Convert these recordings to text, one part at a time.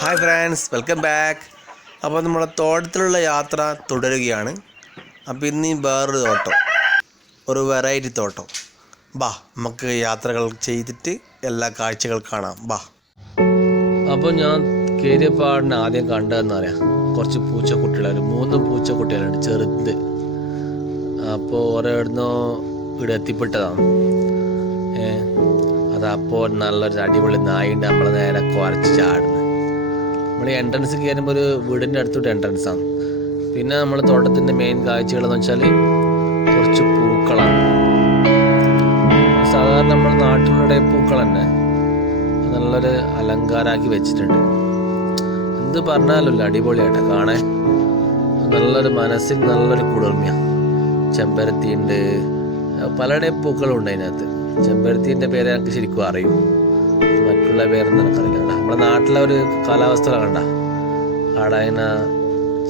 Hi friends welcome back അപ്പോൾ നമ്മുടെ തോട്ടത്തിലുള്ള യാത്ര തുടരുകയാണ്. അപ്പോൾ ഇന്ന് വേറൊരു തോട്ടം. ഒരു വെറൈറ്റി തോട്ടം. ബാ നമുക്ക് യാത്രകൾ ചെയ്തിട്ട് എല്ലാ കാഴ്ചകൾ കാണാം. ബാ. അപ്പോൾ ഞാൻ കയറിയപ്പാടിന് ആദ്യം കണ്ടതെന്ന് പറയാം. കുറച്ച് പൂച്ചക്കുട്ടികൾ ഒരു മൂന്ന് പൂച്ചക്കുട്ടികളുണ്ട് ചെറുത്. അപ്പോൾ ഓരോ ഇവിടെ എത്തിപ്പെട്ടതാണ്. ഏ അപ്പോൾ നല്ലൊരു അടിപൊളി നായിണ്ട് നമ്മളെ നേരെ കുറച്ച് ചാടുന്നു. നമ്മൾ എൻട്രൻസ് കയറുമ്പോൾ ഒരു വീടിന്റെ അടുത്തോട്ട് എൻട്രൻസ് ആണ്. പിന്നെ നമ്മൾ തോട്ടത്തിന്റെ മെയിൻ കാഴ്ചകൾ എന്ന് വെച്ചാൽ കുറച്ച് പൂക്കളാണ്. സാധാരണ നമ്മൾ നാട്ടിലൂടെ പൂക്കൾ തന്നെ നല്ലൊരു അലങ്കാരാക്കി വെച്ചിട്ടുണ്ട്. എന്ത് പറഞ്ഞാലല്ല അടിപൊളിയായിട്ട് കാണേ നല്ലൊരു മനസ്സിൽ നല്ലൊരു കുളിർമയാണ് ചെമ്പരത്തിയുണ്ട് പലയിടയും പലയുടെ പൂക്കളും ഉണ്ട് അതിനകത്ത്. ചെമ്പരത്തിന്റെ പേര് എനിക്ക് ശരിക്കും അറിയും. മറ്റുള്ള പേരൊന്നും എനിക്കറിയില്ല കേട്ടോ. നമ്മുടെ നാട്ടിലെ ഒരു കാലാവസ്ഥ കണ്ട അവിടെ അതിനെ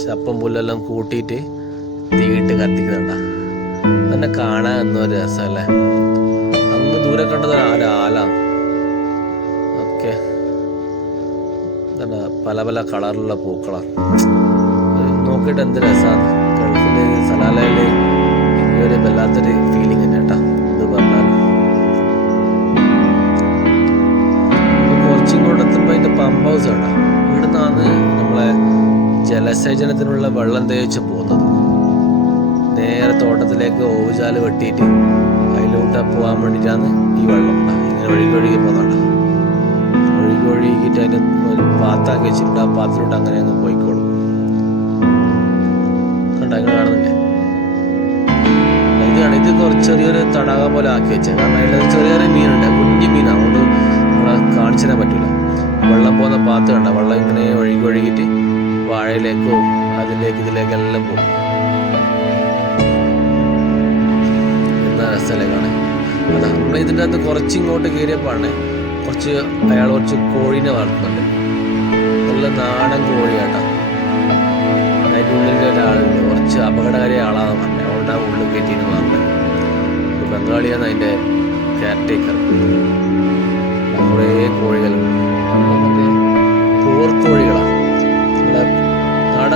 ചപ്പം പുല്ലെല്ലാം കൂട്ടിയിട്ട് തീയിട്ട് കത്തിക്കുന്നുണ്ട തന്നെ കാണാൻ എന്നൊരു രസമല്ലേ? അങ്ങ് ദൂരെ കണ്ടത് ആലാണ് ഓക്കെ പല പല കളറിലുള്ള പൂക്കളാണ് നോക്കിയിട്ട് എന്ത് രസമാണ് ഗൾഫിൽ സലാലയിൽ ഇങ്ങനെ വല്ലാത്തൊരു ഫീലിംഗ് ജലസേചനത്തിനുള്ള വെള്ളം തേച്ച് പോകുന്നത് നേരെ തോട്ടത്തിലേക്ക് ഓവുചാൽ വെട്ടിയിട്ട് അതിലോട്ട് പോകാൻ വേണ്ടിയിട്ടാണ് ഈ വെള്ളം ഇങ്ങനെ ഒഴുകി ഒഴുകി പോകുന്നുണ്ട് ഒഴുകി ഒഴുകിയിട്ട് അതിന്റെ ഒരു പാത്താക്കി വെച്ചിട്ടുണ്ട്. ആ പാത്രത്തിലോട്ട് അങ്ങനെ അങ്ങ് പോയിക്കോളും. ഇതാണ് ഇത് കുറച്ച് ചെറിയൊരു തടാകം പോലെ ആക്കി വെച്ചത് കാരണം അതിൽ ചെറിയൊരു മീനുണ്ട്. കുഞ്ഞു മീനാണ് അതുകൊണ്ട് നമ്മളെ കാണിച്ചു തരാൻ പറ്റില്ല വെള്ളം പോകുന്ന പാത്ത് കണ്ട? വെള്ളം ഇങ്ങനെ വാഴയിലേക്കോ അതിലേക്ക് ഇതിലേക്കെല്ലാം പോകും. എന്ന സ്ഥലങ്ങളാണ് അതാ നമ്മൾ ഇതിന്റെ അകത്ത് കുറച്ച് ഇങ്ങോട്ട് കയറിയപ്പോഴാണ് കുറച്ച് അയാൾ കുറച്ച് കോഴീനെ വളർത്തുന്നുണ്ട്. നല്ല നാടൻ കോഴിയാട്ടാ. അതിന്റെ ഉള്ളിൽ ഒരാളുണ്ട്. കുറച്ച് അപകടകാരിയ ആളാന്ന് പറഞ്ഞത് അതുകൊണ്ട് ആ ഉള്ളിൽ കയറ്റിന്ന് പറഞ്ഞത് ഒരു ബംഗാളിയാണ് അതിന്റെ കെയർ ടേക്കർ കുറേ കോഴികളുണ്ട് മറ്റേ പോർക്കോഴികളാണ്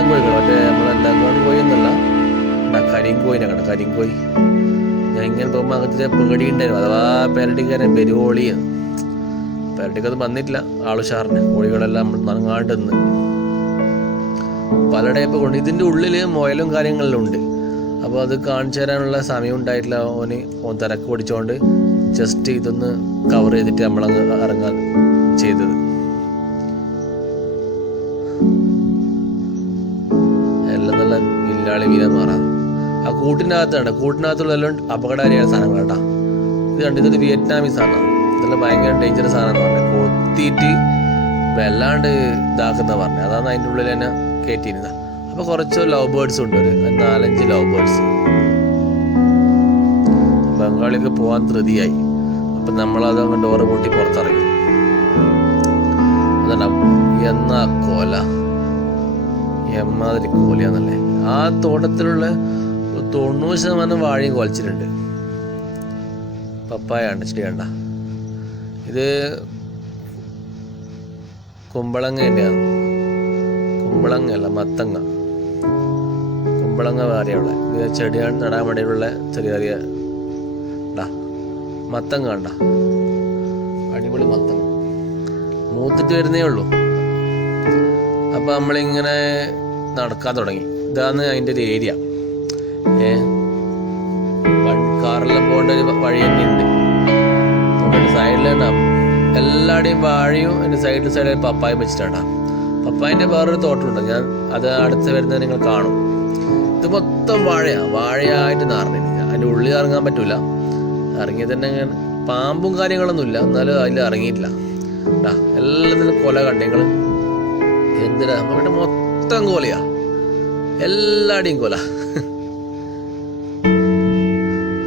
കോഴികൾ മറ്റേ നമ്മളെ ലഗോൺ കോഴി എന്നല്ല. കരിങ്കോയിനെ കണ്ട കരിങ്കോയി. ഞാൻ ഇങ്ങനെ പോകുമ്പോൾ അങ്ങനത്തെ പേടിയുണ്ടായിരുന്നു അഥവാ പെരടിക്കാരൻ പെരുവോളിയാണ് പെരടിക്കത് വന്നിട്ടില്ല. ആളുഷാറിന് കോഴികളെല്ലാം നനങ്ങാണ്ട് നിന്ന്. പല ടൈപ്പ് കൊണ്ട് ഇതിന്റെ ഉള്ളിൽ മുയലും കാര്യങ്ങളിലും ഉണ്ട്. അപ്പോൾ അത് കാണിച്ചു തരാനുള്ള സമയം ഉണ്ടായിട്ടില്ല. ഓന് ഓൻ തിരക്ക് പിടിച്ചുകൊണ്ട് ജസ്റ്റ് ഇതൊന്ന് കവർ ചെയ്തിട്ട് നമ്മളങ്ങ് ഇറങ്ങാൻ ചെയ്തത്. നല്ല വില്ലാളി വീരന്മാറാ ആ കൂട്ടിനകത്താണ് കൂട്ടിനകത്തുള്ള എല്ലാം അപകടകാരിയായ സാധനങ്ങൾ കേട്ടാ. ഇത് കണ്ട് ഇതൊരു വിയറ്റ്നാമീസ് ആണ് ഇതെല്ലാം ഭയങ്കര ഡേഞ്ചറസ് ആണെന്ന് പറഞ്ഞു കൊത്തിയിട്ട് വല്ലാണ്ട് ഇതാക്കുന്ന പറഞ്ഞു. അതാണ് അതിന്റെ ഉള്ളിൽ തന്നെ കയറ്റിയിരുന്നത് അപ്പോൾ കുറച്ച് ലവ് ബേർഡ്സ് ഉണ്ട് ഒരു നാലഞ്ച് ലവ് ബേർഡ്സ് ബംഗാളിക്ക് പോകാൻ ധൃതിയായി. അപ്പം നമ്മളത് അങ്ങ് ഡോറ് പൊട്ടി പുറത്തിറങ്ങി. എന്നാ കോല. എമ്മാതിരി കോലിയാന്നല്ലേ? ആ തോട്ടത്തിലുള്ള തൊണ്ണൂറ് ശതമാനം വാഴയും കുലച്ചിട്ടുണ്ട് പപ്പായ ഉണ്ട് ചെടി കണ്ട ഇത് കുമ്പളങ്ങന്റെയാണ് കുമ്പളങ്ങ അല്ല മത്തങ്ങ. കുമ്പളങ്ങ വേറെയുള്ള ഇത് ചെടികൾ നടാൻ വേണ്ടിയുള്ള ചെറിയ ചെറിയ മത്തങ്ങ കണ്ട അടിപൊളി മത്തങ്ങ. മൂത്തിട്ട് വരുന്നേ ഉള്ളൂ. അപ്പം നമ്മളിങ്ങനെ നടക്കാൻ തുടങ്ങി. ഇതാണ് അതിന്റെ ഒരു ഏരിയ ഏ? കാറെല്ലാം പോകേണ്ട ഒരു വഴി തന്നെയുണ്ട്. നോക്കട്ടെ സൈഡിലുണ്ടാവും എല്ലാവരുടെയും വാഴയും അതിന്റെ സൈഡിൽ സൈഡിൽ പപ്പായും വെച്ചിട്ടാണ്. പപ്പായന്റെ വേറൊരു തോട്ടമുണ്ട്. ഞാൻ അത് അടുത്ത് വരുന്നത് നിങ്ങൾ കാണും. ഇത് മൊത്തം വാഴയാണ് വാഴയായിട്ട് നാറിന് അതിന്റെ ഉള്ളിൽ ഇറങ്ങാൻ പറ്റൂല. ഇറങ്ങിയത് തന്നെ അങ്ങനെ പാമ്പും കാര്യങ്ങളൊന്നുമില്ല എന്നാലും അതിൽ ഇറങ്ങിയിട്ടില്ല. എല്ലാത്തിനും കൊല കണ്ടേ നിങ്ങൾ എന്തിനാ? നമ്മുടെ മൊത്തം കൊലയാ. എല്ലാടെയും കൊല.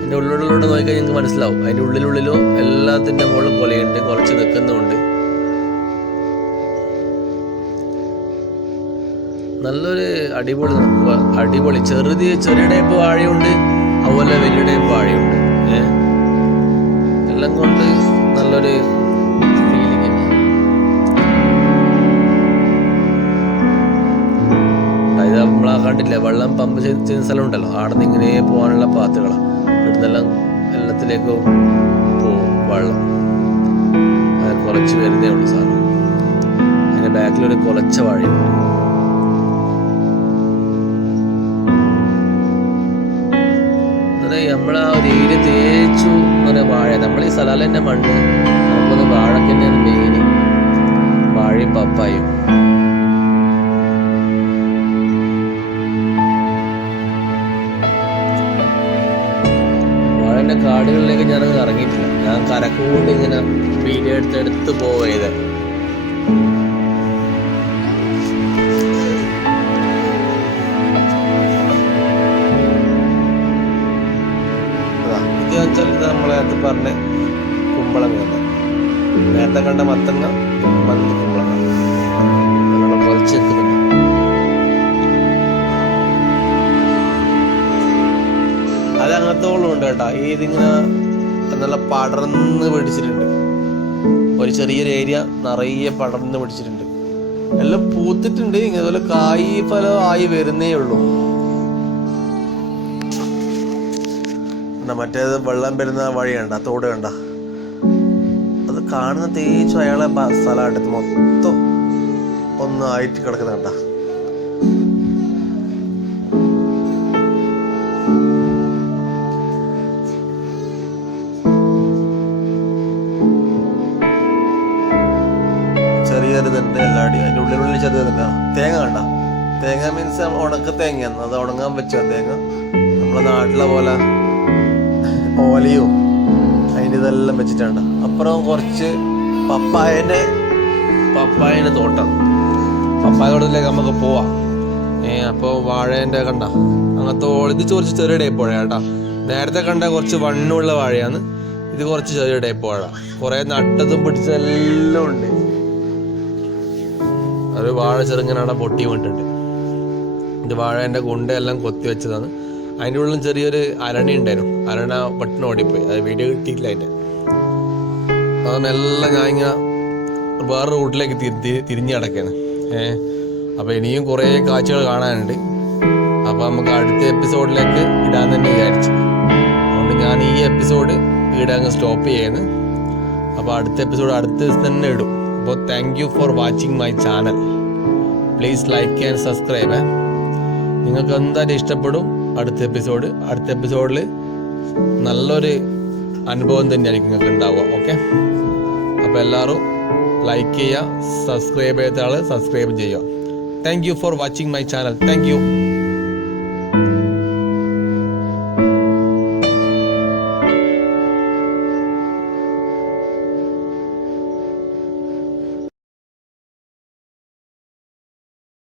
എന്റെ ഉള്ളിലൂടെ നോക്കിയാൽ നിങ്ങൾക്ക് മനസ്സിലാവും. അതിന്റെ ഉള്ളിലുള്ളിലും എല്ലാത്തിന്റെ മുകളിൽ കൊലയുണ്ട് കുറച്ച് നിൽക്കുന്നുണ്ട്. നല്ലൊരു അടിപൊളി അടിപൊളി. ചെറുത് ചെറിയ ടൈപ്പ് വാഴയുണ്ട് അതുപോലെ വലിയ ടൈപ്പ് വാഴയുണ്ട്. നമ്മളാ വെള്ളം പമ്പ് ചെയ്യുന്ന സ്ഥലം ഉണ്ടല്ലോ അവിടെ നിന്ന് ഇങ്ങനെ പോകാനുള്ള പാത്തുകളാണ് ഇവിടുന്നെല്ലാം വെള്ളത്തിലേക്ക് പോവും വെള്ളം. അത് കുറച്ച് വരുന്നേ ഉള്ളൂ സാധനം. അതിന്റെ ബാക്കിലൊരു കുലച്ച വാഴയുണ്ട്. നമ്മളെ ആ ഒരു ഏരിയ തേച്ചു അങ്ങനെ വാഴ. നമ്മൾ ഈ മണ്ണ് നമുക്കൊന്ന് വാഴക്ക് തന്നെയാണ് മെയിൻ വാഴയും പപ്പായും. വാഴന്റെ കാടുകളിലേക്ക് ഞാൻ ഇറങ്ങിയിട്ടില്ല ഞാൻ കരക്കുകൊണ്ട് ഇങ്ങനെ വീഡിയോ എടുത്ത് എടുത്ത് പോയത്. ഇത് വെച്ചാൽ ഇത് നമ്മളെ പറഞ്ഞ കുമ്പളങ്ങ തന്നെ. നേരത്തെ കണ്ട മത്തങ്ങ മന്ത് അങ്ങനത്തോളം ഉണ്ട് കേട്ടോ. ഇതിങ്ങനെ നല്ല പടർന്ന് പിടിച്ചിട്ടുണ്ട്. ഒരു ചെറിയൊരു ഏരിയ നിറയെ പടർന്ന് പിടിച്ചിട്ടുണ്ട്. എല്ലാം പൂത്തിട്ടുണ്ട്. ഇതുപോലെ കായി ഫലം ആയി വരുന്നേ ഉള്ളൂ. മറ്റേത് വെള്ളം വരുന്ന വഴി കണ്ട തോട് കണ്ട? അത് കാണുന്ന തേച്ച് അയാളെ സ്ഥലമായിട്ട് മൊത്തം ഒന്നായിട്ട് കിടക്കുന്ന കണ്ട? തന്നെ എല്ലാടി അതിന്റെ ഉള്ളിലുള്ളിൽ ചെറുതല്ല തേങ്ങ കണ്ട? തേങ്ങ മീൻസ് ഉണക്ക തേങ്ങയാണ്. അത് ഉണങ്ങാൻ പറ്റുക തേങ്ങ. നമ്മളെ നാട്ടിലെ പോലെ ഓലയും അതിന്റെ ഇതെല്ലാം വെച്ചിട്ടുണ്ട് അപ്പുറം കുറച്ച് പപ്പായന്റെ പപ്പായന്റെ തോട്ടം. പപ്പായ തോട്ടത്തിലേക്ക് നമുക്ക് പോവാം. ഏ അപ്പോൾ വാഴേന്റെ കണ്ട. അങ്ങനത്തെ ഇത് കുറച്ച് ചെറിയ ടൈപ്പ് കേട്ടാ. നേരത്തെ കണ്ട കുറച്ച് വണ്ണുള്ള വാഴയാണ്. ഇത് കുറച്ച് ചെറിയ ടൈപ്പ് വാഴ കുറേ നട്ടതും പിടിച്ചതെല്ലാം ഉണ്ട്. ഒരു വാഴ ചെറുങ്ങനാണ് പൊട്ടി വീണിട്ടുണ്ട്. ഇത് വാഴേന്റെ കുണ്ടയെല്ലാം കൊത്തി വെച്ചതാണ്. അതിന്റെ ഉള്ളിൽ ചെറിയൊരു അരണി ഉണ്ടായിരുന്നു. അരണ പെട്ടെന്ന് ഓടിപ്പോയി. അത് വീഡിയോ കിട്ടിയിട്ടില്ല അതിന്റെ. അതെല്ലാം ഞാൻ ഇങ്ങനെ വേറെ റൂട്ടിലേക്ക് തിരി- തിരി- തിരിഞ്ഞ് കിടക്കുകയാണ് ഏ അപ്പോൾ ഇനിയും കുറേ കാഴ്ചകൾ കാണാനുണ്ട്. അപ്പോൾ നമുക്ക് അടുത്ത എപ്പിസോഡിലേക്ക് ഇടാൻ തന്നെ വിചാരിച്ചു. അതുകൊണ്ട് ഞാൻ ഈ എപ്പിസോഡ് അങ്ങ് സ്റ്റോപ്പ് ചെയ്യുന്നത് അപ്പോൾ അടുത്ത എപ്പിസോഡ് അടുത്ത ദിവസം തന്നെ ഇടും. അപ്പോൾ thank you for watching my channel please like and subscribe നിങ്ങൾക്ക് എന്തായാലും ഇഷ്ടപ്പെടും അടുത്ത എപ്പിസോഡ് അടുത്ത എപ്പിസോഡിൽ നല്ലൊരു അനുഭവം തന്നെയായിരിക്കും നിങ്ങൾക്ക് ഉണ്ടാവുക ഓക്കെ അപ്പോൾ എല്ലാവരും ലൈക്ക് ചെയ്യുക സബ്സ്ക്രൈബ് ചെയ്ത ആൾ സബ്സ്ക്രൈബ് ചെയ്യുക. Thank you for watching my channel thank you